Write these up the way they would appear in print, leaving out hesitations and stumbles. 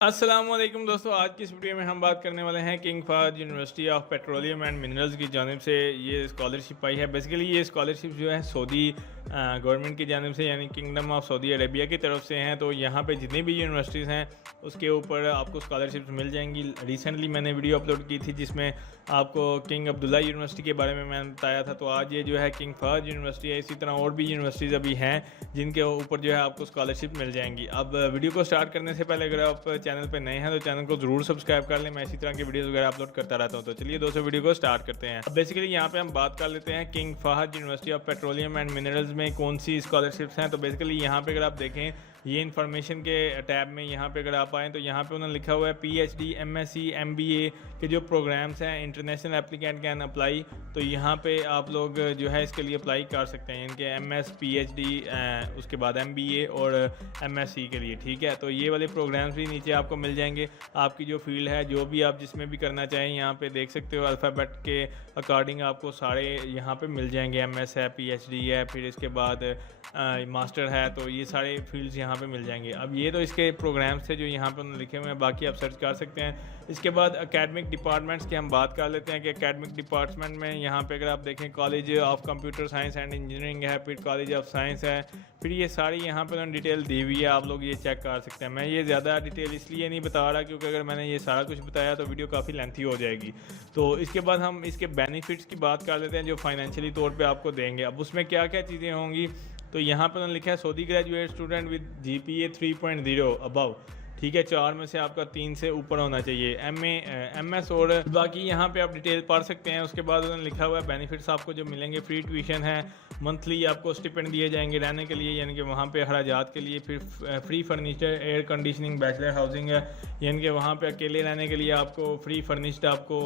अस्सलामुअलैकुम दोस्तों, आज की इस वीडियो में हम बात करने वाले हैं king Fahd university of petroleum and minerals की जानिब से ये स्कॉलरशिप आई है। बेसिकली ये स्कॉलरशिप जो है सऊदी गवर्नमेंट की जानिब से यानी किंगडम ऑफ सऊदी अरेबिया की तरफ से हैं। तो यहाँ पे जितनी भी यूनिवर्सिटीज़ हैं उसके ऊपर आपको स्कॉलरशिप्स मिल जाएंगी। रिसेंटली मैंने वीडियो अपलोड की थी जिसमें आपको किंग अब्दुल्ला यूनिवर्सिटी के बारे में मैंने बताया था। तो आज ये जो है किंग फहद यूनिवर्सिटी है। इसी तरह और भी यूनिवर्सिटीज़ अभी हैं जिनके ऊपर जो है आपको स्कॉलरशिप मिल जाएंगी। अब वीडियो को स्टार्ट करने से पहले अगर आप चैनल पर नए हैं तो चैनल को जरूर सब्सक्राइब कर लें। मैं इसी तरह की वीडियोस वगैरह अपलोड करता रहता हूं। तो चलिए दोस्तों वीडियो को स्टार्ट करते हैं। अब बेसिकली यहाँ पे हम बात कर लेते हैं king Fahd university of petroleum and minerals में कौन सी स्कॉलरशिप्स हैं। तो बेसिकली यहाँ पे अगर आप देखें ये इन्फॉर्मेशन के टैब में यहाँ पे अगर आप आएँ तो यहाँ पे उन्होंने लिखा हुआ है पीएचडी एमएससी एमबीए के जो प्रोग्राम्स हैं इंटरनेशनल एप्लीकेंट कैन अप्लाई। तो यहाँ पे आप लोग जो है इसके लिए अप्लाई कर सकते हैं इनके एमएस पीएचडी उसके बाद एमबीए और एमएससी के लिए। ठीक है, तो ये वाले प्रोग्राम्स भी नीचे आपको मिल जाएंगे। आपकी जो फील्ड है जो भी आप जिसमें भी करना चाहें यहाँ पे देख सकते हो। अल्फ़ाबेट के अकॉर्डिंग आपको सारे यहाँ पे मिल जाएंगे। एमएस है, पीएचडी है, फिर इसके बाद मास्टर है। तो ये सारे फील्ड्स यहाँ पे मिल जाएंगे। अब ये तो इसके प्रोग्राम्स थे जो यहाँ पे उन्होंने लिखे हुए हैं, बाकी आप सर्च कर सकते हैं। इसके बाद एकेडमिक डिपार्टमेंट्स की हम बात कर लेते हैं कि एकेडमिक डिपार्टमेंट में यहाँ पे अगर आप देखें college of computer science and engineering है, फिर कॉलेज ऑफ साइंस है, फिर ये सारी यहाँ पे उन्होंने डिटेल दी हुई है। आप लोग ये चेक कर सकते हैं। मैं ये ज़्यादा डिटेल इसलिए नहीं बता रहा क्योंकि अगर मैंने ये सारा कुछ बताया तो वीडियो काफ़ी लेंथी हो जाएगी। तो इसके बाद हम इसके बेनिफिट्स की बात कर लेते हैं जो फाइनेंशियली तौर पर आपको देंगे। अब उसमें क्या क्या चीज़ें होंगी तो यहाँ पर उन्होंने लिखा है Saudi graduate student with GPA 3.0 above. ठीक है, 4 में से आपका 3 से ऊपर होना चाहिए। एमएस और बाकी यहाँ पे आप डिटेल पढ़ सकते हैं। उसके बाद उन्होंने लिखा हुआ है बेनिफिट्स आपको जो मिलेंगे, फ्री ट्यूशन है, मंथली आपको स्टिपेंड दिए जाएंगे रहने के लिए यानी कि वहाँ पे अखराजात के लिए, फिर free furniture, air conditioning, bachelor housing है यानी कि वहाँ पे अकेले रहने के लिए आपको फ्री फर्निश्ड आपको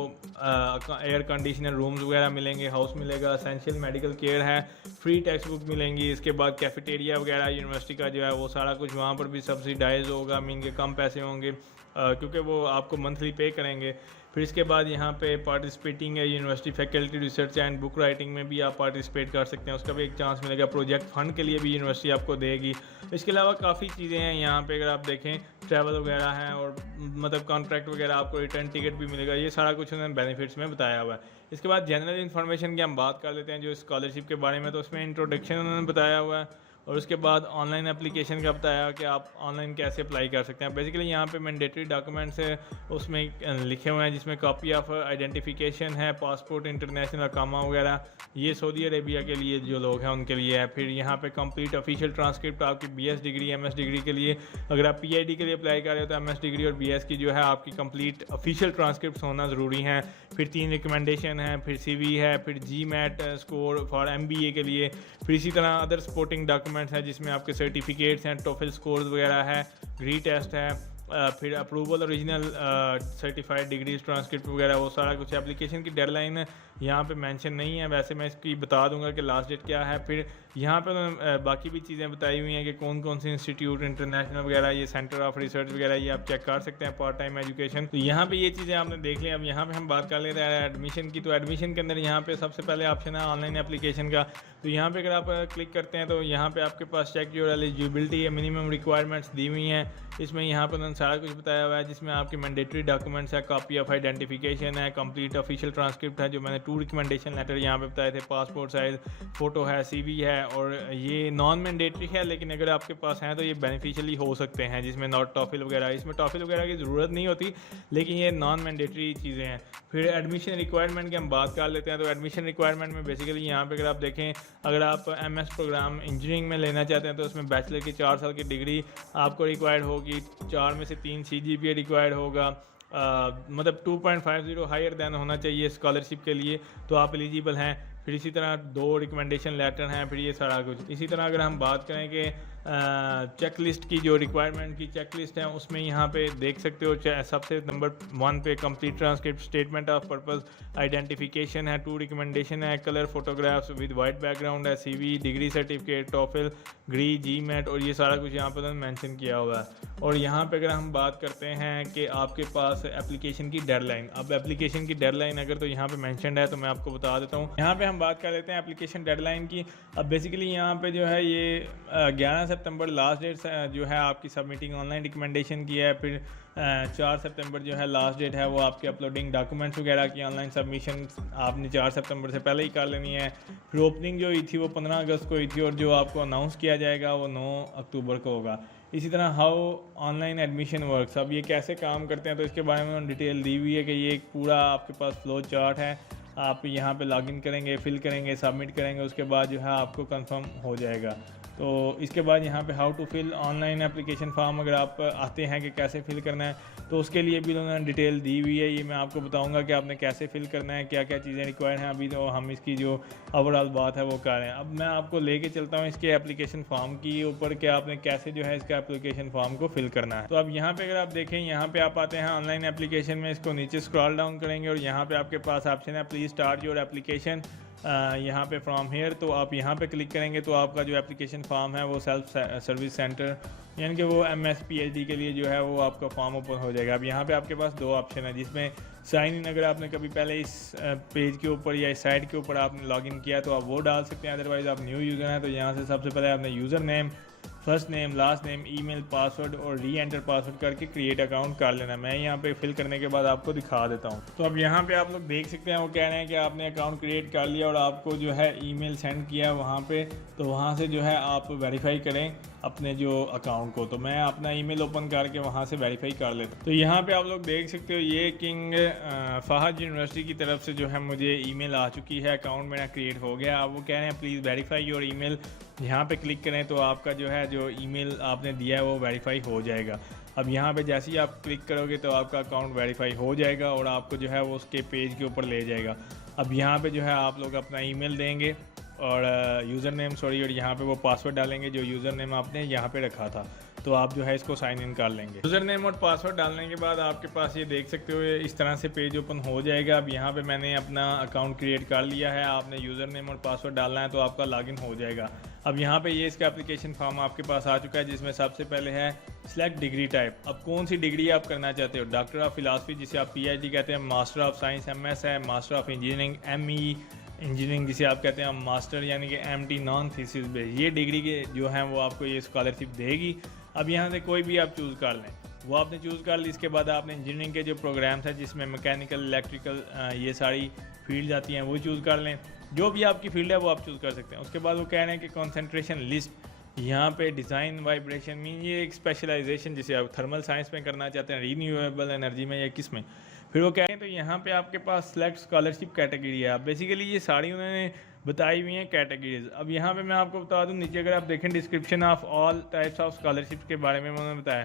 एयर कंडीशनर रूम्स वगैरह मिलेंगे, हाउस मिलेगा, एसेंशियल मेडिकल केयर है, फ्री टेक्स्ट बुक मिलेंगी। इसके बाद कैफेटेरिया वगैरह यूनिवर्सिटी का जो है वो सारा कुछ वहाँ पर भी सब्सिडाइज होगा, मीन के कम पैसे होंगे क्योंकि वो आपको मंथली पे करेंगे। फिर इसके बाद यहाँ पे पार्टिसिपेटिंग है university faculty research and book writing में भी आप पार्टिसिपेट कर सकते हैं, उसका भी एक चांस मिलेगा। प्रोजेक्ट फंड के लिए भी यूनिवर्सिटी आपको देगी। इसके अलावा काफ़ी चीज़ें हैं यहाँ पे अगर आप देखें, ट्रैवल वगैरह हैं और मतलब कॉन्ट्रैक्ट वगैरह, आपको रिटर्न टिकट भी मिलेगा। ये सारा कुछ उन्होंने बेनिफिट्स में बताया हुआ है। इसके बाद जनरल इन्फॉर्मेशन की हम बात कर लेते हैं जो स्कॉलरशिप के बारे में। तो उसमें इंट्रोडक्शन उन्होंने बताया हुआ है और उसके बाद ऑनलाइन एप्लीकेशन का बताया कि आप ऑनलाइन कैसे अप्लाई कर सकते हैं। बेसिकली यहाँ पे मैंडेटरी डॉक्यूमेंट्स है उसमें लिखे हुए हैं जिसमें कॉपी ऑफ आइडेंटिफिकेशन है, पासपोर्ट, इंटरनेशनल अकामा वगैरह, ये सऊदी अरेबिया के लिए जो लोग हैं उनके लिए है। फिर यहाँ पे कंप्लीट ऑफिशियल ट्रांसक्रिप्ट आपकी बीएस डिग्री, एमएस डिग्री के लिए अगर आप पीआईडी के लिए अप्लाई कर रहे हो तो एमएस डिग्री और बीएस की जो है आपकी कंप्लीट ऑफिशियल ट्रांसक्रिप्ट होना ज़रूरी है। फिर 3 रिकमेंडेशन है, फिर सीवी है, फिर जीमैट स्कोर फॉर एमबीए के लिए, फिर इसी तरह अदर सपोर्टिंग डॉक्यूमेंट्स हैं जिसमें आपके सर्टिफिकेट्स हैं, टोफल स्कोर्स वगैरह है, ग्री टेस्ट है, फिर approval original certified degrees, transcript वगैरह वो सारा कुछ। एप्लीकेशन की डेडलाइन यहाँ पे मेंशन नहीं है, वैसे मैं इसकी बता दूंगा कि लास्ट डेट क्या है। फिर यहाँ पे उन्होंने बाकी भी चीज़ें बताई हुई हैं कि कौन कौन से इंस्टीट्यूट इंटरनेशनल वगैरह, ये सेंटर ऑफ रिसर्च वगैरह, ये आप चेक कर सकते हैं। पार्ट टाइम एजुकेशन, तो यहाँ पे ये चीज़ें आपने देख ली। अब यहाँ पे हम बात कर लेते हैं एडमिशन की। तो एडमिशन के अंदर यहाँ पे सबसे पहले ऑप्शन है ऑनलाइन एप्लीकेशन का। तो यहाँ पे अगर आप क्लिक करते हैं तो यहाँ पे आपके पास चेक योर एलिजिबिलिटी है, मिनिमम रिक्वायरमेंट्स दी हुई हैं। इसमें यहाँ पर उन्होंने सारा कुछ बताया हुआ है जिसमें आपके मैंडेटरी डॉक्यूमेंट्स है, कॉपी ऑफ आइडेंटिफिकेशन है, कंप्लीट ऑफिशियल ट्रांसक्रिप्ट है जो मैंने 2 रिकमेंडेशन लेटर यहाँ पे बताए थे, पासपोर्ट साइज फ़ोटो है, सीवी है। और ये नॉन मैंडेटरी है लेकिन अगर आपके पास है तो ये बेनिफिशियली हो सकते हैं, जिसमें नॉट टॉफिल वगैरह, इसमें टॉफिल वगैरह की ज़रूरत नहीं होती लेकिन ये नॉन मैंडेटरी चीज़ें हैं। फिर एडमिशन रिक्वायरमेंट की हम बात कर लेते हैं। तो एडमिशन रिक्वायरमेंट में बेसिकली यहाँ पे अगर आप देखें, अगर आप एमएस प्रोग्राम इंजीनियरिंग में लेना चाहते हैं तो उसमें बैचलर की 4 साल की डिग्री आपको रिक्वायर्ड होगी, 4 में से 3 CGPA रिक्वायर्ड होगा, मतलब 2.50 हायर देन होना चाहिए स्कॉलरशिप के लिए, तो आप एलिजिबल हैं। फिर इसी तरह 2 रिकमेंडेशन लेटर हैं, फिर ये सारा कुछ। इसी तरह अगर हम बात करें कि चेक लिस्ट की, जो रिक्वायरमेंट की चेक लिस्ट है उसमें यहाँ पे देख सकते हो सबसे नंबर 1 पे complete transcript, statement of purpose, identification है, 2 रिकमेंडेशन है, colour photographs with white background है, सीवी, डिग्री सर्टिफिकेट, टॉफिल, ग्री, जीमैट और ये सारा कुछ यहाँ पर मेंशन किया हुआ है। और यहाँ पे अगर हम बात करते हैं कि आपके पास एप्लीकेशन की डेडलाइन, अब एप्लीकेशन की डेडलाइन अगर तो यहाँ पे मेंशन्ड है तो मैं आपको बता देता हूँ। यहाँ पे हम बात कर लेते हैं एप्लीकेशन डेडलाइन की। अब बेसिकली यहाँ पे जो है ये 11 सितंबर लास्ट डेट जो है आपकी सबमिटिंग ऑनलाइन रिकमेंडेशन की है। फिर 4 सितंबर जो है लास्ट डेट है वो आपकी अपलोडिंग डॉक्यूमेंट्स वगैरह की ऑनलाइन सबमिशन आपने 4 सितंबर से पहले ही कर लेनी है। फिर ओपनिंग जो हुई थी वो 15 अगस्त को हुई थी और जो आपको अनाउंस किया जाएगा वो 9 अक्टूबर को होगा। इसी तरह हाउ ऑनलाइन एडमिशन वर्क्स, अब ये कैसे काम करते हैं तो इसके बारे में उन्होंने डिटेल दी हुई है कि ये एक पूरा आपके पास फ्लो चार्ट है। आप यहाँ पे लॉगिन करेंगे, फिल करेंगे, सबमिट करेंगे, उसके बाद जो है आपको कंफर्म हो जाएगा। तो इसके बाद यहाँ पे how to fill online application form अगर आप आते हैं कि कैसे फिल करना है तो उसके लिए भी उन्होंने डिटेल दी हुई है। ये मैं आपको बताऊंगा कि आपने कैसे फिल करना है, क्या क्या चीज़ें रिक्वायर्ड हैं। अभी तो हम इसकी जो ओवरऑल बात है वो कर रहे हैं। अब मैं आपको लेके चलता हूँ इसके एप्लीकेशन फॉर्म की ऊपर कि आपने कैसे जो है इसका एप्लीकेशन फॉर्म को फिल करना है। तो अब यहाँ पे अगर आप देखें, यहाँ पे आप आते हैं ऑनलाइन एप्लीकेशन में, इसको नीचे स्क्रॉल डाउन करेंगे और यहाँ पे आपके पास ऑप्शन है प्लीज़ स्टार्ट योर एप्लीकेशन यहाँ पे फ्रॉम हेयर। तो आप यहाँ पे क्लिक करेंगे तो आपका जो एप्लीकेशन फॉर्म है वो सेल्फ सर्विस सेंटर यानी कि वो MS PhD के लिए जो है वो आपका फॉर्म ओपन हो जाएगा। अब यहाँ पे आपके पास 2 ऑप्शन है जिसमें साइन इन, अगर आपने कभी पहले इस पेज के ऊपर या इस साइट के ऊपर आपने लॉगिन किया तो आप वो डाल सकते हैं। अदरवाइज़ आप न्यू यूज़र हैं तो यहाँ से सबसे पहले आपने user name, first name, last name, email, password और री एंटर पासवर्ड करके क्रिएट अकाउंट कर लेना। मैं यहाँ पे फिल करने के बाद आपको दिखा देता हूँ। तो अब यहाँ पे आप लोग देख सकते हैं वो कह रहे हैं कि आपने अकाउंट क्रिएट कर लिया और आपको जो है ईमेल सेंड किया वहाँ पे, तो वहाँ से जो है आप वेरीफाई करें अपने जो अकाउंट को। तो मैं अपना ईमेल ओपन करके वहाँ से वेरीफाई कर लेता हूँ। तो यहाँ पे आप लोग देख सकते हो ये किंग फहद यूनिवर्सिटी की तरफ से जो है मुझे ईमेल आ चुकी है, अकाउंट मेरा क्रिएट हो गया। अब वो कह रहे हैं प्लीज़ वेरीफाई योर ईमेल, यहाँ पे क्लिक करें तो आपका जो है जो ईमेल आपने दिया है वो वेरीफाई हो जाएगा। अब यहाँ पे जैसे ही आप क्लिक करोगे तो आपका अकाउंट वेरीफाई हो जाएगा और आपको जो है वो उसके पेज के ऊपर ले जाएगा। अब यहाँ पे जो है आप लोग अपना ईमेल देंगे और यूज़र नेम और यहाँ पे वो पासवर्ड डालेंगे जो यूज़र नेम आपने यहाँ पे रखा था। तो आप जो है इसको साइन इन कर लेंगे। यूज़र नेम और पासवर्ड डालने के बाद आपके पास ये देख सकते हो इस तरह से पेज ओपन हो जाएगा। अब यहाँ पे मैंने अपना अकाउंट क्रिएट कर लिया है, आपने यूज़र नेम और पासवर्ड डालना है तो आपका लॉगिन हो जाएगा। अब यहाँ पे ये इसका एप्लीकेशन फॉर्म आपके पास आ चुका है जिसमें सबसे पहले है सिलेक्ट डिग्री टाइप। अब कौन सी डिग्री आप करना चाहते हो, डॉक्टर ऑफ फिलासफी जिसे आप PhD कहते हैं, मास्टर ऑफ साइंस MS है, master of engineering ME engineering जिसे आप कहते हैं मास्टर यानी कि MD नॉन थीसिस बेस्ड, ये डिग्री के जो हैं वो आपको ये स्कॉलरशिप देगी। अब यहाँ से कोई भी आप चूज़ कर लें, वो आपने चूज़ कर ली। इसके बाद आपने इंजीनियरिंग के जो प्रोग्राम्स हैं जिसमें मैकेनिकल, इलेक्ट्रिकल ये सारी फील्ड आती हैं वो चूज़ कर लें। जो भी आपकी फील्ड है वो आप चूज़ कर सकते हैं। उसके बाद वो कह रहे हैं कि कॉन्सेंट्रेशन लिस्ट, यहाँ पे डिज़ाइन वाइब्रेशन मीन ये एक स्पेशलाइजेशन जिसे आप थर्मल साइंस में करना चाहते हैं, रीन्यूएबल एनर्जी में या किस में। फिर वो कह रहे हैं तो यहाँ पे आपके पास सिलेक्ट स्कॉलरशिप कैटेगरी है। अब बेसिकली ये सारी उन्होंने बताई हुई हैं कैटेगरीज। अब यहाँ पे मैं आपको बता दूँ नीचे अगर आप देखें description of all types of scholarship के बारे में उन्होंने बताया।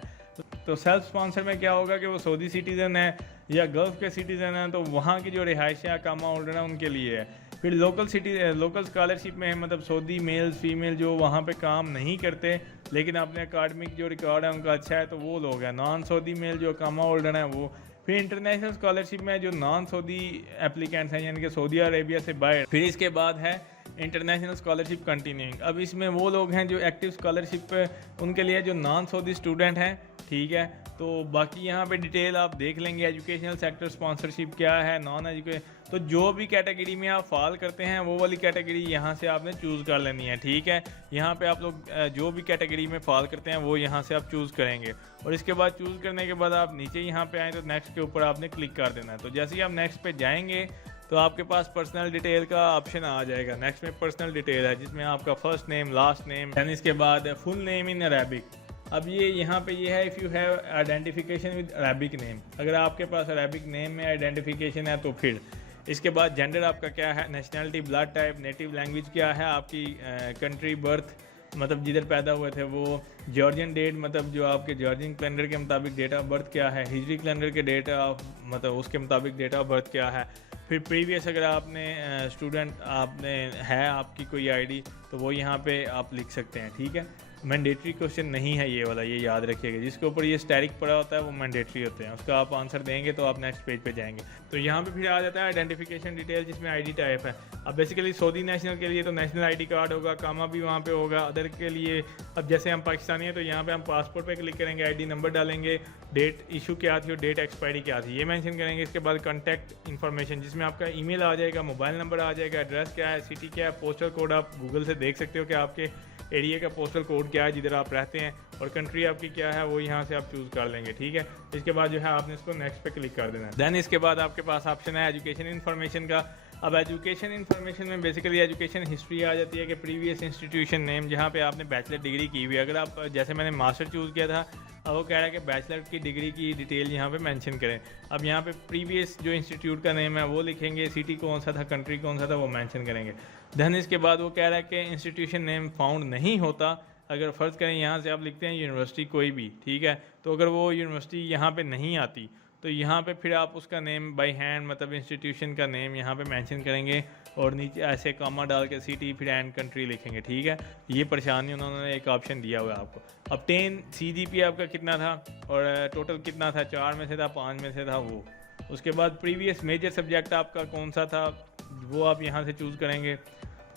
तो सेल्फ स्पॉन्सर में क्या होगा कि वो सऊदी सिटीज़न है या गल्फ के सिटीज़न हैं तो वहाँ की जो रिहाइश या कामा होल्डर हैं उनके लिए है। फिर लोकल स्कॉलरशिप में मतलब सऊदी मेल्स फीमेल जो वहाँ पे काम नहीं करते लेकिन अपने अकाडमिक जो रिकॉर्ड है उनका अच्छा है तो वो लोग हैं। नॉन सऊदी मेल जो कामा होल्डर हैं वो। फिर इंटरनेशनल स्कॉलरशिप में जो नॉन सऊदी एप्लीकेंट्स हैं यानी कि सऊदी अरेबिया से बाहर। फिर इसके बाद है इंटरनेशनल स्कॉलरशिप कंटिन्यूइंग। अब इसमें वो लोग हैं जो एक्टिव स्कॉलरशिप उनके लिए जो नॉन सऊदी स्टूडेंट हैं, ठीक है। तो बाकी यहाँ पे डिटेल आप देख लेंगे, एजुकेशनल सेक्टर स्पॉन्सरशिप क्या है, नॉन एजुकेशन, तो जो भी कैटेगरी में आप फॉल करते हैं वो वाली कैटेगरी यहाँ से आपने चूज़ कर लेनी है, ठीक है। यहाँ पे आप लोग जो भी कैटेगरी में फॉल करते हैं वो यहाँ से आप चूज़ करेंगे और इसके बाद चूज़ करने के बाद आप नीचे यहाँ पे आएँ तो नेक्स्ट के ऊपर आपने क्लिक कर देना है। तो जैसे ही आप नेक्स्ट पे जाएंगे तो आपके पास पर्सनल डिटेल का ऑप्शन आ जाएगा। नेक्स्ट में पर्सनल डिटेल है जिसमें आपका फर्स्ट नेम, लास्ट नेम, यानी इसके बाद फुल नेम इन अरेबिक। अब ये यहाँ पे ये है if you have identification with Arabic name, अगर आपके पास अरेबिक नेम में आइडेंटिफिकेशन है तो फिर इसके बाद जेंडर आपका क्या है, nationality, blood type, native language क्या है, आपकी कंट्री बर्थ मतलब जिधर पैदा हुए थे वो, जॉर्जियन डेट मतलब जो आपके जॉर्जियन कैलेंडर के मुताबिक डेट ऑफ बर्थ क्या है, हिजरी कैलेंडर के डेट ऑफ मतलब उसके मुताबिक डेट ऑफ बर्थ क्या है। फिर प्रीवियस अगर आपने स्टूडेंट आपने है आपकी कोई आईडी तो वो यहाँ पे आप लिख सकते हैं, ठीक है। मैंडेटरी क्वेश्चन नहीं है ये वाला, ये याद रखिएगा। जिसके ऊपर ये स्टैटिक पड़ा होता है वो मैंडेटरी होते हैं, उसका आप आंसर देंगे तो आप नेक्स्ट पेज पे जाएंगे। तो यहाँ पे फिर आ जाता है आइडेंटिफिकेशन डिटेल, जिसमें आईडी टाइप है। अब बेसिकली सऊदी नेशनल के लिए तो नेशनल आईडी कार्ड होगा, कामा भी वहाँ पे होगा। अदर के लिए अब जैसे हम पाकिस्तानी हैं तो यहाँ पे हम पासपोर्ट पे क्लिक करेंगे, आईडी नंबर डालेंगे, डेट इशू क्या थी और डेट एक्सपायरी क्या थी ये मेंशन करेंगे। इसके बाद कॉन्टैक्ट इन्फॉर्मेशन, जिसमें आपका ईमेल आ जाएगा, मोबाइल नंबर आ जाएगा, एड्रेस क्या है, सिटी क्या है, पोस्टल कोड आप गूगल से देख सकते हो कि आपके एरिया का पोस्टल कोड क्या है जिधर आप रहते हैं, और कंट्री आपकी क्या है वो यहाँ से आप चूज़ कर लेंगे। ठीक है, इसके बाद जो है आपने इसको नेक्स्ट पे क्लिक कर देना है। देन इसके बाद आपके पास ऑप्शन है एजुकेशन इन्फॉर्मेशन का। अब एजुकेशन इन्फॉर्मेशन में बेसिकली एजुकेशन हिस्ट्री आ जाती है कि प्रीवियस इंस्टीट्यूशन नेम जहाँ पे आपने बैचलर डिग्री की हुई है। अगर आप जैसे मैंने मास्टर चूज़ किया था, अब वो कह रहा है कि बैचलर की डिग्री की डिटेल यहाँ पे मेंशन करें। अब यहाँ पे प्रीवियस जो इंस्टीट्यूट का नेम है वो लिखेंगे, सिटी कौन सा था, कंट्री कौन सा था वो मेंशन करेंगे। देन इसके बाद वो कह रहा है कि इंस्टीट्यूशन नेम फाउंड नहीं होता। अगर फ़र्ज़ करें यहाँ से आप लिखते हैं यूनिवर्सिटी कोई भी, ठीक है, तो अगर वो यूनिवर्सिटी यहाँ पे नहीं आती तो यहाँ पे फिर आप उसका नेम बाय हैंड, मतलब इंस्टीट्यूशन का नेम यहाँ पे मेंशन करेंगे और नीचे ऐसे कॉमा डाल के सिटी फिर एंड कंट्री लिखेंगे। ठीक है, ये परेशानी उन्होंने एक ऑप्शन दिया हुआ है आपको। अब 10 CGPA आपका कितना था और टोटल कितना था, 4 में से था, 5 में से था वो। उसके बाद प्रीवियस मेजर सब्जेक्ट आपका कौन सा था वो आप यहाँ से चूज़ करेंगे।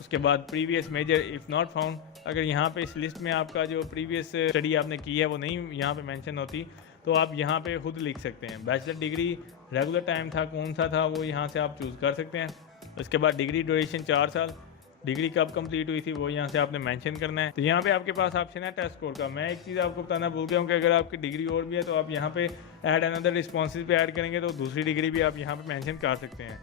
उसके बाद previous major if not found, अगर यहाँ पे इस लिस्ट में आपका जो प्रीवियस स्टडी आपने की है वो नहीं यहाँ पे मेंशन होती तो आप यहाँ पे खुद लिख सकते हैं। बैचलर डिग्री रेगुलर टाइम था कौन सा था वो यहाँ से आप चूज़ कर सकते हैं। उसके बाद डिग्री ड्यूरेशन 4 साल, डिग्री कब कंप्लीट हुई थी वो यहाँ से आपने मेंशन करना है। तो यहाँ पे आपके पास ऑप्शन है टेस्ट स्कोर का। मैं एक चीज़ आपको बताना भूल गया हूँ कि अगर आपकी डिग्री और भी है तो आप यहाँ पे ऐड अनदर रिस्पॉन्सेज पे ऐड करेंगे तो दूसरी डिग्री भी आप यहाँ पे मेंशन कर सकते हैं।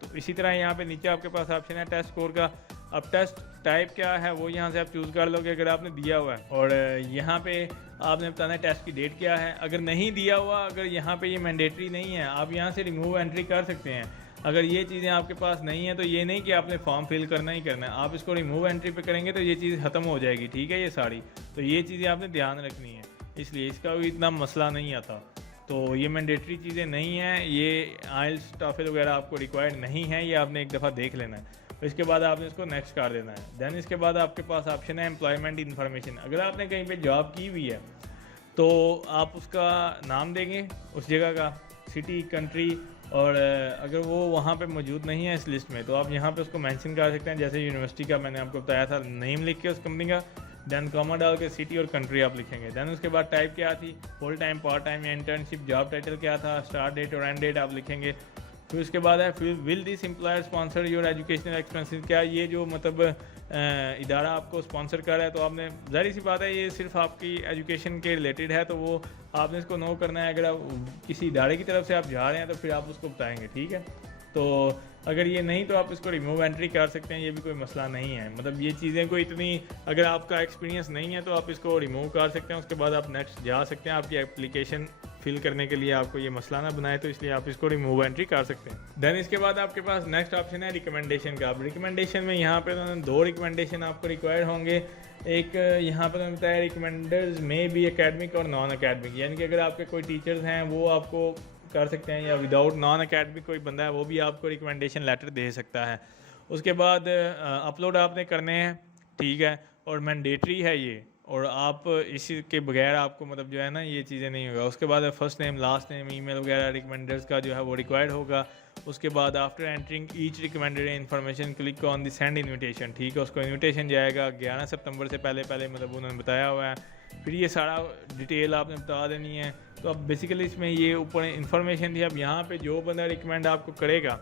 तो इसी तरह यहाँ पे नीचे आपके पास ऑप्शन है टेस्ट स्कोर का। अब टेस्ट टाइप क्या है वो यहाँ से आप चूज़ कर लोगे अगर आपने दिया हुआ है, और यहाँ पे आपने बताना है टेस्ट की डेट क्या है। अगर नहीं दिया हुआ, अगर यहाँ पे ये मैंडेटरी नहीं है, आप यहाँ से रिमूव एंट्री कर सकते हैं। अगर ये चीज़ें आपके पास नहीं है तो ये नहीं कि आपने फॉर्म फिल करना ही करना है, आप इसको रिमूव एंट्री पे करेंगे तो ये चीज़ ख़त्म हो जाएगी। ठीक है, ये सारी तो ये चीज़ें आपने ध्यान रखनी है, इसलिए इसका भी इतना मसला नहीं आता। तो ये मैंडेटरी चीज़ें नहीं हैं, ये आइल्स टॉफल वगैरह आपको रिक्वायर्ड नहीं है, ये आपने एक दफ़ा देख लेना है। इसके बाद आपने इसको नेक्स्ट कर देना है। देन इसके बाद आपके पास ऑप्शन है एम्प्लॉयमेंट इन्फॉर्मेशन। अगर आपने कहीं पे जॉब की हुई है तो आप उसका नाम देंगे, उस जगह का, सिटी, कंट्री, और अगर वो वहाँ पे मौजूद नहीं है इस लिस्ट में तो आप यहाँ पे उसको मेंशन कर सकते हैं। जैसे यूनिवर्सिटी का मैंने आपको बताया था, नेम लिख के उस कंपनी का, देन कॉमा डाल के सिटी और कंट्री आप लिखेंगे। देन उसके बाद टाइप क्या थी, फुल टाइम, पार्ट टाइम या इंटर्नशिप, जॉब टाइटल क्या था, स्टार्ट डेट और एंड डेट आप लिखेंगे। फिर उसके बाद है will this employer sponsor your educational expenses, क्या ये जो मतलब इदारा आपको स्पॉन्सर कर रहा है तो आपने, ज़ाहिर सी बात है ये सिर्फ आपकी एजुकेशन के रिलेटेड है तो वो आपने इसको नो करना है। अगर आप किसी इदारे की तरफ से आप जा रहे हैं तो फिर आप उसको बताएंगे। ठीक है, तो अगर ये नहीं तो आप इसको रिमूव एंट्री कर सकते हैं, ये भी कोई मसला नहीं है। मतलब ये चीज़ें कोई इतनी, अगर आपका एक्सपीरियंस नहीं है तो आप इसको रिमूव कर सकते हैं। उसके बाद आप नेक्स्ट जा सकते हैं। आपकी एप्लीकेशन फिल करने के लिए आपको ये मसला ना बनाए तो इसलिए आप इसको रिमूव एंट्री कर सकते हैं। देन इसके बाद आपके पास नेक्स्ट ऑप्शन है रिकमेंडेशन का। अब रिकमेंडेशन में यहाँ पे उन्होंने 2 रिकमेंडेशन आपको रिक्वायर्ड होंगे। एक यहाँ पर बताया रिकमेंडर्स में भी एकेडमिक और नॉन एकेडमिक, यानी कि अगर आपके कोई टीचर्स हैं वो आपको कर सकते हैं, या विदाउट नॉन एकेडमिक कोई बंदा है वो भी आपको रिकमेंडेशन लेटर दे सकता है। उसके बाद अपलोड आपने करने हैं, ठीक है, और मैंडेटरी है ये, और आप इसी के बगैर आपको मतलब जो है ना ये चीज़ें नहीं होगा। उसके बाद first name, last name, email वगैरह रिकमेंडर्स का जो है वो रिक्वायर्ड होगा। उसके बाद after entering each recommended information click on the send invitation, ठीक है, उसको इन्विटेशन जाएगा 11 सितंबर से पहले मतलब उन्होंने बताया हुआ है। फिर ये सारा डिटेल आपने बता देनी है। तो अब बेसिकली इसमें ये ऊपर इन्फॉर्मेशन थी। अब यहाँ पे जो बंदा रिकमेंड आपको करेगा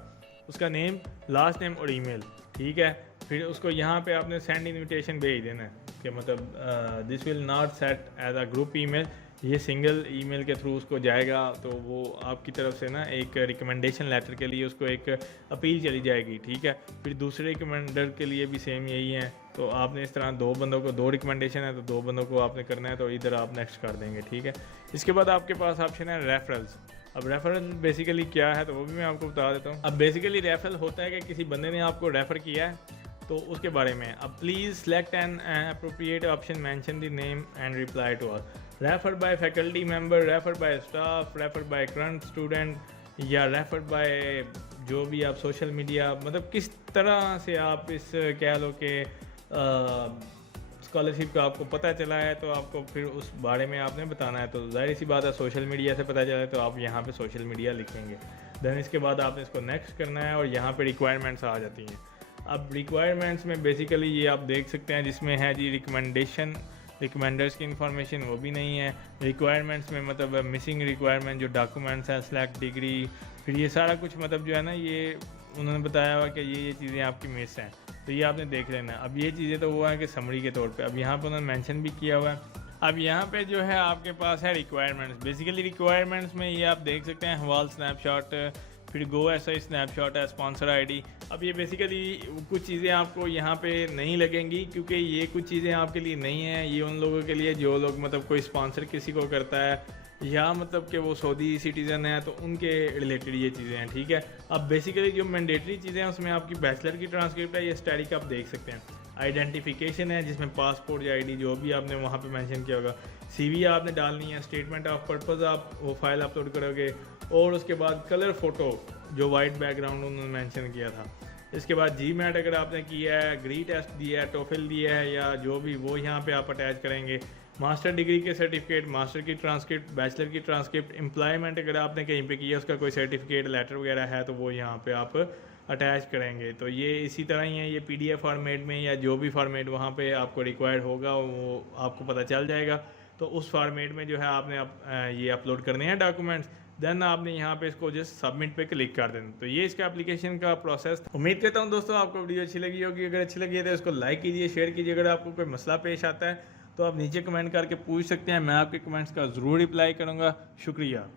उसका नेम, लास्ट नेम और ईमेल, ठीक है, फिर उसको यहाँ पे आपने सेंड इन्विटेशन भेज देना है कि मतलब this will not set as a group email, ये सिंगल ईमेल के थ्रू उसको जाएगा। तो वो आपकी तरफ से ना एक रिकमेंडेशन लेटर के लिए उसको एक अपील चली जाएगी, ठीक है। फिर दूसरे रिकमेंडर के लिए भी सेम यही है। तो आपने इस तरह 2 बंदों को, 2 रिकमेंडेशन है तो 2 बंदों को आपने करना है, तो इधर आप नेक्स्ट कर देंगे, ठीक है। इसके बाद आपके पास ऑप्शन है रेफरल्स। अब रेफरल बेसिकली क्या है तो वो भी मैं आपको बता देता हूँ। अब बेसिकली रेफरल होता है कि किसी बंदे ने आपको रेफ़र किया है तो उसके बारे में। अब please select an appropriate option, mention the name and reply to all. Refer by faculty member, refer by staff, refer by current student, या रेफर बाय जो भी आप सोशल मीडिया, मतलब किस तरह से आप इस कह लो कि स्कॉलरशिप का आपको पता चला है तो आपको फिर उस बारे में आपने बताना है। तो ज़ाहिर सी बात है सोशल मीडिया से पता चला है तो आप यहाँ पे सोशल मीडिया लिखेंगे। देन इसके बाद आपने इसको नेक्स्ट करना है और यहाँ पे रिक्वायरमेंट्स आ जाती हैं। अब रिक्वायरमेंट्स में बेसिकली ये आप देख सकते हैं जिसमें है जी रिकमेंडर्स की इंफॉर्मेशन वो भी नहीं है। रिक्वायरमेंट्स में मतलब मिसिंग रिक्वायरमेंट जो डॉक्यूमेंट्स हैं, सेलेक्ट डिग्री, फिर ये सारा कुछ मतलब जो है ना ये उन्होंने बताया हुआ कि ये चीज़ें आपकी मिस हैं, तो ये आपने देख लेना। अब ये चीज़ें तो हुआ है कि समरी के तौर पे, अब यहाँ पे उन्होंने मेंशन भी किया हुआ है। अब यहाँ पे जो है आपके पास है रिक्वायरमेंट्स। बेसिकली रिक्वायरमेंट्स में ये आप देख सकते हैं हवाल स्नैपशॉट, फिर गो एसआई स्नैपशॉट है, स्पॉन्सर आईडी। अब ये बेसिकली कुछ चीज़ें आपको यहाँ पे नहीं लगेंगी क्योंकि ये कुछ चीज़ें आपके लिए नहीं हैं, ये उन लोगों के लिए जो लोग मतलब कोई स्पॉन्सर किसी को करता है या मतलब कि वो सऊदी सिटीज़न है तो उनके रिलेटेड ये चीज़ें हैं, ठीक है। अब बेसिकली जो मैंडेटरी चीज़ें हैं उसमें आपकी बैचलर की ट्रांसक्रिप्ट है, ये स्टैटिक आप देख सकते हैं। आइडेंटिफिकेशन है जिसमें पासपोर्ट या आईडी जो भी आपने वहाँ पे मेंशन किया होगा। सीवी आपने डालनी है, स्टेटमेंट ऑफ पर्पस आप वो फाइल अपलोड करोगे, और उसके बाद कलर फ़ोटो जो वाइट बैकग्राउंड उन्होंने मेंशन किया था। इसके बाद जीमैट अगर आपने किया है, ग्री टेस्ट दिया है, टोफिल दिया है या जो भी, वो यहाँ पे आप अटैच करेंगे। मास्टर डिग्री के सर्टिफिकेट, मास्टर की ट्रांसक्रिप्ट, बैचलर की ट्रांसक्रिप्ट, एम्प्लॉयमेंट अगर आपने कहीं पे किया उसका कोई सर्टिफिकेट लेटर वगैरह है तो वो यहाँ पे आप अटैच करेंगे। तो ये इसी तरह ही है, ये पीडीएफ फॉर्मेट में या जो भी फॉर्मेट वहाँ पे आपको रिक्वायर्ड होगा वो आपको पता चल जाएगा। तो उस फॉर्मेट में जो है आपने ये अपलोड करने हैं डॉक्यूमेंट्स। देन आपने यहाँ पे इसको जस्ट सबमिट पे क्लिक कर देना। तो ये इसका एप्लीकेशन का प्रोसेस। उम्मीद करता हूँ दोस्तों आपको वीडियो अच्छी लगी होगी। अगर अच्छी लगी है तो इसको लाइक कीजिए, शेयर कीजिए। अगर आपको कोई मसला पेश आता है तो आप नीचे कमेंट करके पूछ सकते हैं, मैं आपके कमेंट्स का ज़रूर रिप्लाई करूँगा। शुक्रिया।